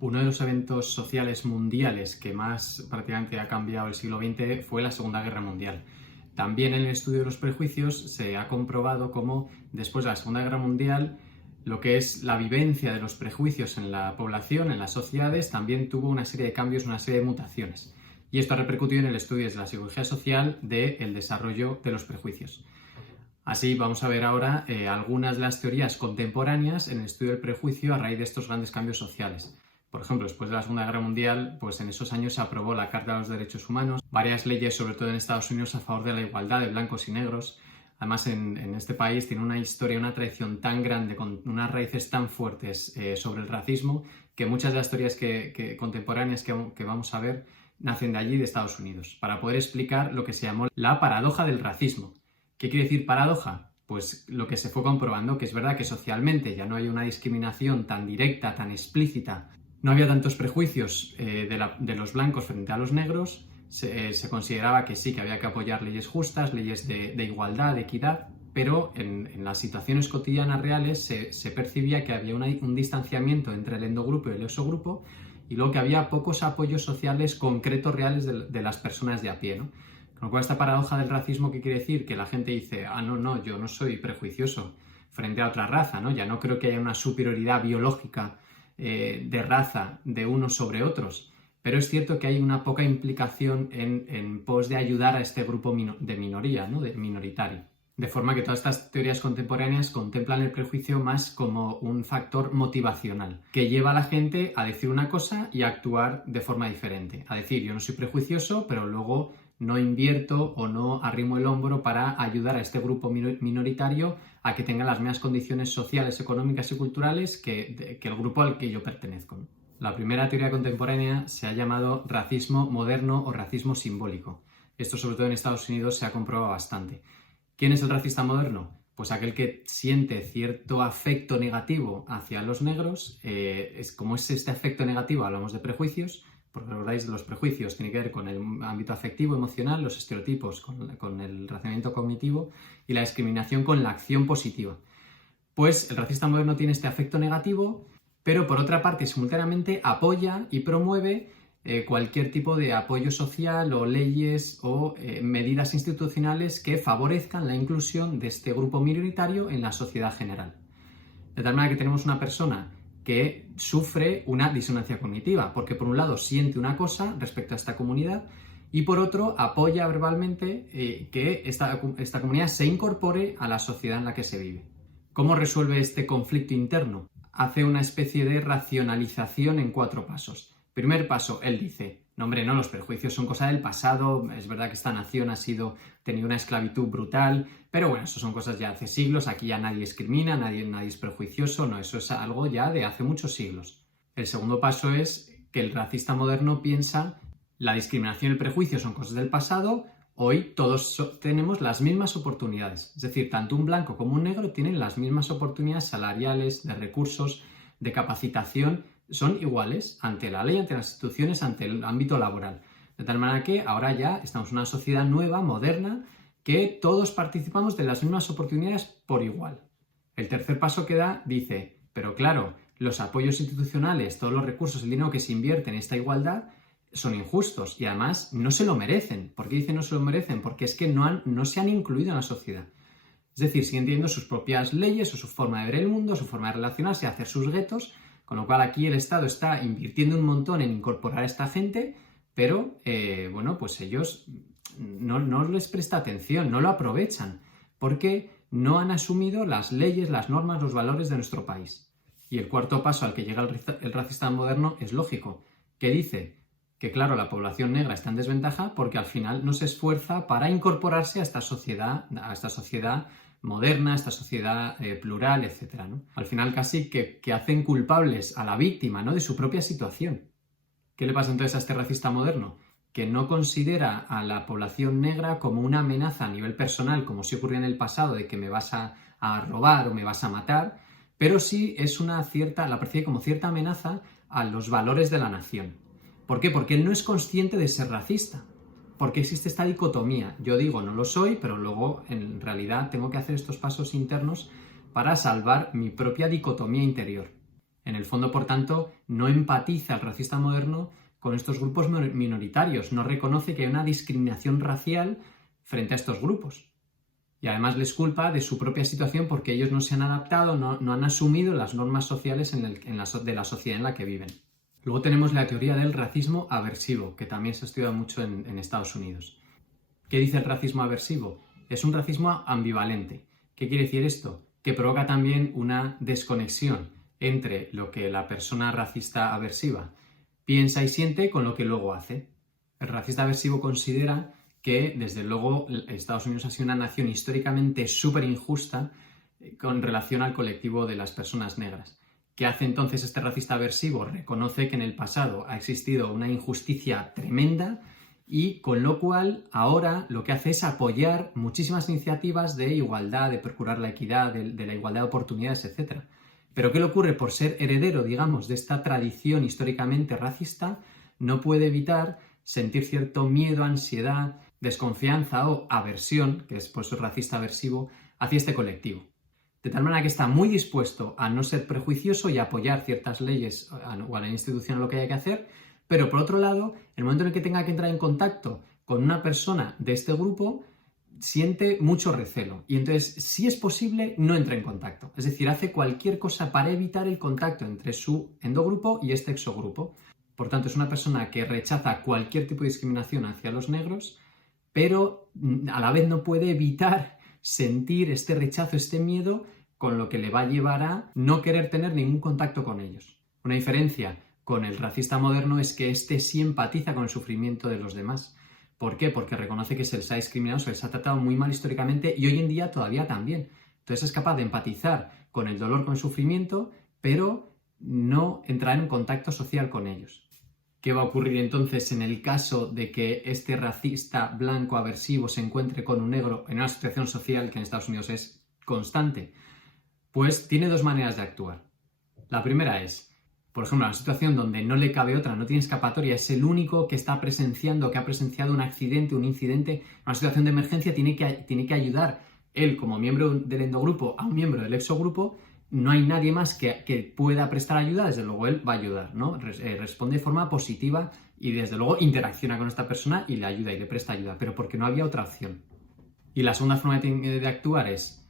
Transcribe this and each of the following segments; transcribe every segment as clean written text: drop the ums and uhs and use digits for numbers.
Uno de los eventos sociales mundiales que más prácticamente ha cambiado el siglo XX fue la Segunda Guerra Mundial. También en el estudio de los prejuicios se ha comprobado cómo después de la Segunda Guerra Mundial lo que es la vivencia de los prejuicios en la población, en las sociedades, también tuvo una serie de cambios, una serie de mutaciones. Y esto ha repercutido en el estudio desde la psicología social del desarrollo de los prejuicios. Así vamos a ver ahora algunas de las teorías contemporáneas en el estudio del prejuicio a raíz de estos grandes cambios sociales. Por ejemplo, después de la Segunda Guerra Mundial, pues en esos años se aprobó la Carta de los Derechos Humanos, varias leyes, sobre todo en Estados Unidos, a favor de la igualdad de blancos y negros. Además, en este país tiene una historia, una tradición tan grande, con unas raíces tan fuertes sobre el racismo, que muchas de las teorías contemporáneas que vamos a ver nacen de allí, de Estados Unidos, para poder explicar lo que se llamó la paradoja del racismo. ¿Qué quiere decir paradoja? Pues lo que se fue comprobando, que es verdad que socialmente ya no hay una discriminación tan directa, tan explícita, no había tantos prejuicios de los blancos frente a los negros, se consideraba que sí, que había que apoyar leyes justas, leyes de igualdad, de equidad, pero en las situaciones cotidianas reales se percibía que había un distanciamiento entre el endogrupo y el exogrupo, y luego que había pocos apoyos sociales concretos reales de las personas de a pie, ¿no? Con lo cual, esta paradoja del racismo, ¿qué quiere decir? Que la gente dice, no, yo no soy prejuicioso frente a otra raza, ¿no? Ya no creo que haya una superioridad biológica de raza de unos sobre otros, pero es cierto que hay una poca implicación en pos de ayudar a este grupo de minoría, ¿no? De minoritario. De forma que todas estas teorías contemporáneas contemplan el prejuicio más como un factor motivacional, que lleva a la gente a decir una cosa y a actuar de forma diferente. A decir, yo no soy prejuicioso, pero luego no invierto o no arrimo el hombro para ayudar a este grupo minoritario a que tenga las mismas condiciones sociales, económicas y culturales que el grupo al que yo pertenezco, ¿no? La primera teoría contemporánea se ha llamado racismo moderno o racismo simbólico. Esto, sobre todo en Estados Unidos, se ha comprobado bastante. ¿Quién es el racista moderno? Pues aquel que siente cierto afecto negativo hacia los negros. Como es este afecto negativo, hablamos de prejuicios, porque recordáis, los prejuicios tienen que ver con el ámbito afectivo, emocional, los estereotipos con el razonamiento cognitivo y la discriminación con la acción positiva. Pues el racista moderno tiene este afecto negativo, pero por otra parte, simultáneamente apoya y promueve cualquier tipo de apoyo social o leyes o medidas institucionales que favorezcan la inclusión de este grupo minoritario en la sociedad general. De tal manera que tenemos una persona que sufre una disonancia cognitiva, porque por un lado siente una cosa respecto a esta comunidad y por otro apoya verbalmente que esta comunidad se incorpore a la sociedad en la que se vive. ¿Cómo resuelve este conflicto interno? Hace una especie de racionalización en 4 pasos. Primer paso, él dice, no hombre, no, los prejuicios son cosa del pasado, es verdad que esta nación tenido una esclavitud brutal, pero bueno, eso son cosas ya hace siglos, aquí ya nadie discrimina, nadie es prejuicioso, no, eso es algo ya de hace muchos siglos. El segundo paso es que el racista moderno piensa, la discriminación y el prejuicio son cosas del pasado, hoy todos tenemos las mismas oportunidades, es decir, tanto un blanco como un negro tienen las mismas oportunidades salariales, de recursos, de capacitación, son iguales ante la ley, ante las instituciones, ante el ámbito laboral. De tal manera que ahora ya estamos en una sociedad nueva, moderna, que todos participamos de las mismas oportunidades por igual. El tercer paso que da dice, pero claro, los apoyos institucionales, todos los recursos, el dinero que se invierte en esta igualdad son injustos y además no se lo merecen. ¿Por qué dice no se lo merecen? Porque es que no se han incluido en la sociedad. Es decir, siguen teniendo sus propias leyes o su forma de ver el mundo, su forma de relacionarse, hacer sus guetos, con lo cual aquí el Estado está invirtiendo un montón en incorporar a esta gente, pero pues ellos no les presta atención, no lo aprovechan, porque no han asumido las leyes, las normas, los valores de nuestro país. Y el cuarto paso al que llega el racista moderno es lógico, que dice que claro, la población negra está en desventaja porque al final no se esfuerza para incorporarse a esta sociedad moderna, esta sociedad plural, etc., ¿no? Al final casi que hacen culpables a la víctima, ¿no?, de su propia situación. ¿Qué le pasa entonces a este racista moderno? Que no considera a la población negra como una amenaza a nivel personal, como sí ocurría en el pasado, de que me vas a robar o me vas a matar, pero sí es la percibe como cierta amenaza a los valores de la nación. ¿Por qué? Porque él no es consciente de ser racista. Porque existe esta dicotomía. Yo digo no lo soy, pero luego en realidad tengo que hacer estos pasos internos para salvar mi propia dicotomía interior. En el fondo, por tanto, no empatiza el racista moderno con estos grupos minoritarios, no reconoce que hay una discriminación racial frente a estos grupos. Y además les culpa de su propia situación porque ellos no se han adaptado, no han asumido las normas sociales de la sociedad en la que viven. Luego tenemos la teoría del racismo aversivo, que también se ha estudiado mucho en Estados Unidos. ¿Qué dice el racismo aversivo? Es un racismo ambivalente. ¿Qué quiere decir esto? Que provoca también una desconexión entre lo que la persona racista aversiva piensa y siente con lo que luego hace. El racista aversivo considera que, desde luego, Estados Unidos ha sido una nación históricamente súper injusta con relación al colectivo de las personas negras. ¿Qué hace entonces este racista aversivo? Reconoce que en el pasado ha existido una injusticia tremenda y con lo cual ahora lo que hace es apoyar muchísimas iniciativas de igualdad, de procurar la equidad, de la igualdad de oportunidades, etc. Pero ¿qué le ocurre? Por ser heredero, digamos, de esta tradición históricamente racista, no puede evitar sentir cierto miedo, ansiedad, desconfianza o aversión, que es por eso racista aversivo, hacia este colectivo. De tal manera que está muy dispuesto a no ser prejuicioso y a apoyar ciertas leyes o a la institución o lo que haya que hacer, pero por otro lado, el momento en el que tenga que entrar en contacto con una persona de este grupo, siente mucho recelo y entonces, si es posible, no entra en contacto. Es decir, hace cualquier cosa para evitar el contacto entre su endogrupo y este exogrupo. Por tanto, es una persona que rechaza cualquier tipo de discriminación hacia los negros, pero a la vez no puede evitar sentir este rechazo, este miedo, con lo que le va a llevar a no querer tener ningún contacto con ellos. Una diferencia con el racista moderno es que este sí empatiza con el sufrimiento de los demás. ¿Por qué? Porque reconoce que se les ha discriminado, se les ha tratado muy mal históricamente y hoy en día todavía también. Entonces es capaz de empatizar con el dolor, con el sufrimiento, pero no entrar en contacto social con ellos. ¿Qué va a ocurrir entonces en el caso de que este racista blanco aversivo se encuentre con un negro en una situación social que en Estados Unidos es constante? Pues tiene dos maneras de actuar. La primera es, por ejemplo, una situación donde no le cabe otra, no tiene escapatoria, es el único que está presenciando, que ha presenciado un accidente, un incidente, una situación de emergencia, tiene que ayudar él como miembro del endogrupo a un miembro del exogrupo. No hay nadie más que pueda prestar ayuda, desde luego él va a ayudar, ¿no? Responde de forma positiva y desde luego interacciona con esta persona y le ayuda y le presta ayuda, pero porque no había otra opción. Y la segunda forma de actuar es,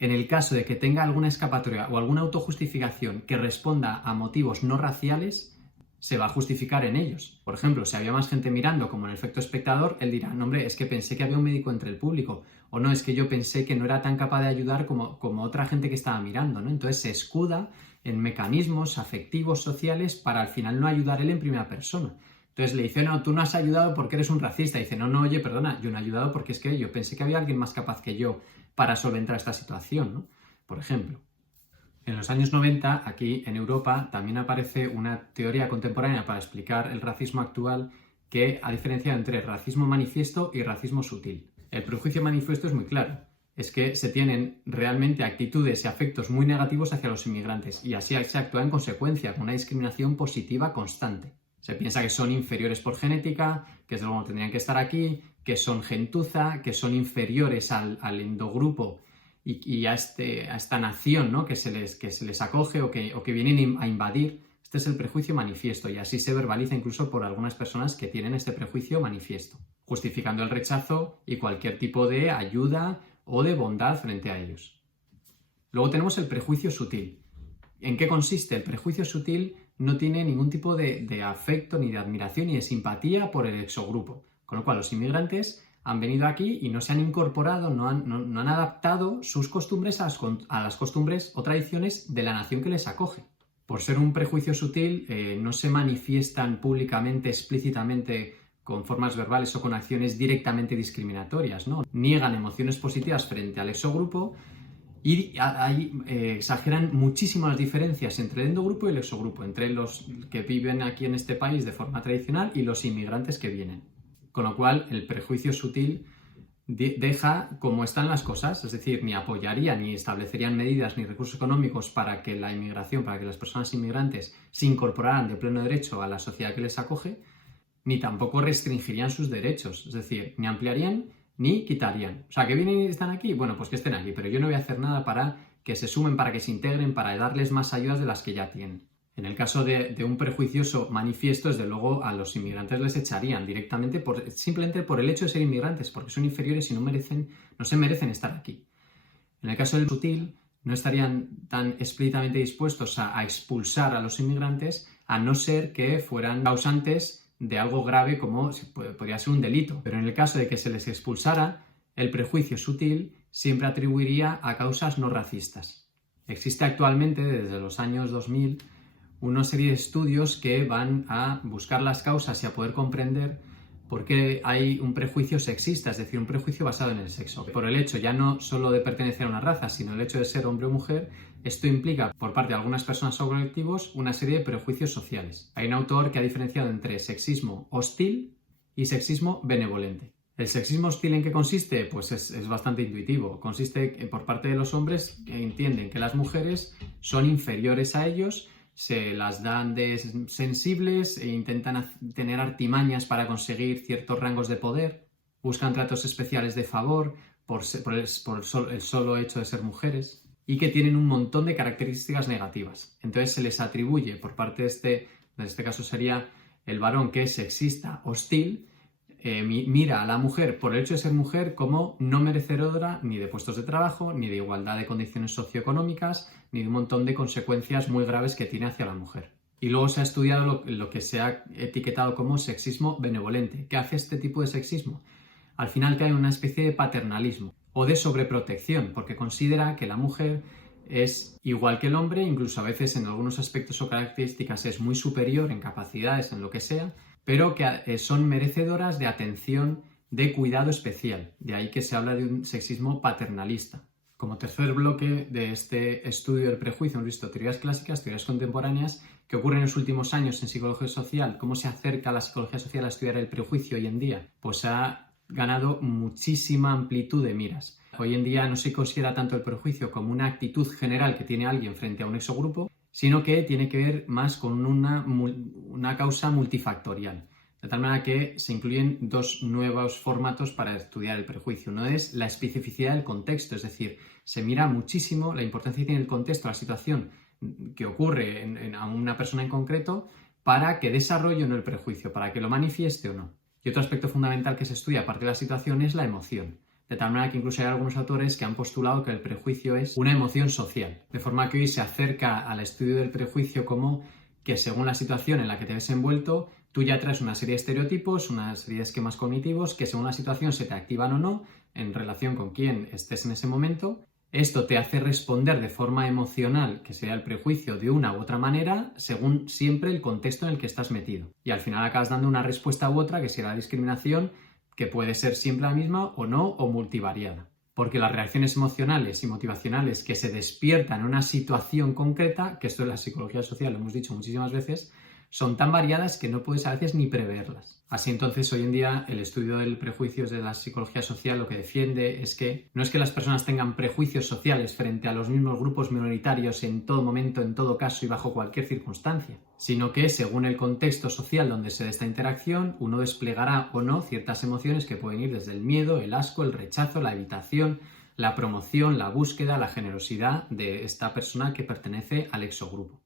en el caso de que tenga alguna escapatoria o alguna autojustificación que responda a motivos no raciales, se va a justificar en ellos. Por ejemplo, si había más gente mirando, como en el efecto espectador, él dirá, no, hombre, es que pensé que había un médico entre el público, o no, es que yo pensé que no era tan capaz de ayudar como otra gente que estaba mirando, ¿no? Entonces se escuda en mecanismos afectivos, sociales, para al final no ayudar él en primera persona. Entonces le dice, no, tú no has ayudado porque eres un racista. Y dice, no, oye, perdona, yo no he ayudado porque es que yo pensé que había alguien más capaz que yo para solventar esta situación, ¿no? Por ejemplo. En los años 90, aquí en Europa, también aparece una teoría contemporánea para explicar el racismo actual que ha diferenciado entre racismo manifiesto y racismo sutil. El prejuicio manifiesto es muy claro. Es que se tienen realmente actitudes y afectos muy negativos hacia los inmigrantes y así se actúa en consecuencia, con una discriminación positiva constante. Se piensa que son inferiores por genética, que desde luego no tendrían que estar aquí, que son gentuza, que son inferiores al endogrupo y a esta nación, ¿no? que se les acoge o que vienen a invadir. Este es el prejuicio manifiesto y así se verbaliza incluso por algunas personas que tienen este prejuicio manifiesto, justificando el rechazo y cualquier tipo de ayuda o de bondad frente a ellos. Luego tenemos el prejuicio sutil. ¿En qué consiste? El prejuicio sutil no tiene ningún tipo de afecto, ni de admiración, ni de simpatía por el exogrupo. Con lo cual los inmigrantes han venido aquí y no se han incorporado, no han adaptado sus costumbres a las costumbres o tradiciones de la nación que les acoge. Por ser un prejuicio sutil, no se manifiestan públicamente, explícitamente, con formas verbales o con acciones directamente discriminatorias, ¿no? Niegan emociones positivas frente al exogrupo y exageran muchísimo las diferencias entre el endogrupo y el exogrupo, entre los que viven aquí en este país de forma tradicional y los inmigrantes que vienen. Con lo cual, el prejuicio sutil deja como están las cosas, es decir, ni apoyaría ni establecerían medidas ni recursos económicos para que la inmigración, para que las personas inmigrantes se incorporaran de pleno derecho a la sociedad que les acoge, ni tampoco restringirían sus derechos, es decir, ni ampliarían ni quitarían. O sea, que vienen y están aquí, bueno, pues que estén aquí, pero yo no voy a hacer nada para que se sumen, para que se integren, para darles más ayudas de las que ya tienen. En el caso de un prejuicioso manifiesto, desde luego a los inmigrantes les echarían directamente simplemente por el hecho de ser inmigrantes, porque son inferiores y no se merecen estar aquí. En el caso del sutil, no estarían tan explícitamente dispuestos a expulsar a los inmigrantes, a no ser que fueran causantes de algo grave como podría ser un delito. Pero en el caso de que se les expulsara, el prejuicio sutil siempre atribuiría a causas no racistas. Existe actualmente, desde los años 2000, una serie de estudios que van a buscar las causas y a poder comprender por qué hay un prejuicio sexista, es decir, un prejuicio basado en el sexo. Por el hecho ya no solo de pertenecer a una raza, sino el hecho de ser hombre o mujer, esto implica por parte de algunas personas o colectivos una serie de prejuicios sociales. Hay un autor que ha diferenciado entre sexismo hostil y sexismo benevolente. ¿El sexismo hostil en qué consiste? Pues es bastante intuitivo. Consiste por parte de los hombres que entienden que las mujeres son inferiores a ellos, se las dan de sensibles e intentan tener artimañas para conseguir ciertos rangos de poder, buscan tratos especiales de favor por el solo hecho de ser mujeres y que tienen un montón de características negativas. Entonces se les atribuye por parte en este caso sería el varón que es sexista, hostil, mira a la mujer por el hecho de ser mujer como no merecedora ni de puestos de trabajo, ni de igualdad de condiciones socioeconómicas, ni de un montón de consecuencias muy graves que tiene hacia la mujer. Y luego se ha estudiado lo que se ha etiquetado como sexismo benevolente. ¿Qué hace este tipo de sexismo? Al final cae en una especie de paternalismo o de sobreprotección, porque considera que la mujer es igual que el hombre, incluso a veces en algunos aspectos o características es muy superior en capacidades, en lo que sea, pero que son merecedoras de atención, de cuidado especial. De ahí que se habla de un sexismo paternalista. Como tercer bloque de este estudio del prejuicio, hemos visto teorías clásicas, teorías contemporáneas, que ocurren en los últimos años en psicología social. ¿Cómo se acerca la psicología social a estudiar el prejuicio hoy en día? Pues ha ganado muchísima amplitud de miras. Hoy en día no se considera tanto el prejuicio como una actitud general que tiene alguien frente a un exogrupo, sino que tiene que ver más con una causa multifactorial. De tal manera que se incluyen dos nuevos formatos para estudiar el prejuicio. Uno es la especificidad del contexto, es decir, se mira muchísimo la importancia que tiene el contexto, la situación que ocurre a una persona en concreto para que desarrolle o no el prejuicio, para que lo manifieste o no. Y otro aspecto fundamental que se estudia a partir de la situación es la emoción. De tal manera que incluso hay algunos autores que han postulado que el prejuicio es una emoción social. De forma que hoy se acerca al estudio del prejuicio como que según la situación en la que te ves envuelto, tú ya traes una serie de estereotipos, una serie de esquemas cognitivos que según la situación se te activan o no en relación con quién estés en ese momento. Esto te hace responder de forma emocional, que sería el prejuicio, de una u otra manera, según siempre el contexto en el que estás metido. Y al final acabas dando una respuesta u otra, que será la discriminación, que puede ser siempre la misma o no, o multivariada. Porque las reacciones emocionales y motivacionales que se despiertan en una situación concreta, que esto en la psicología social lo hemos dicho muchísimas veces, son tan variadas que no puedes a veces ni preverlas. Así entonces, hoy en día, el estudio del prejuicio de la psicología social lo que defiende es que no es que las personas tengan prejuicios sociales frente a los mismos grupos minoritarios en todo momento, en todo caso y bajo cualquier circunstancia, sino que según el contexto social donde se dé esta interacción, uno desplegará o no ciertas emociones que pueden ir desde el miedo, el asco, el rechazo, la evitación, la promoción, la búsqueda, la generosidad de esta persona que pertenece al exogrupo.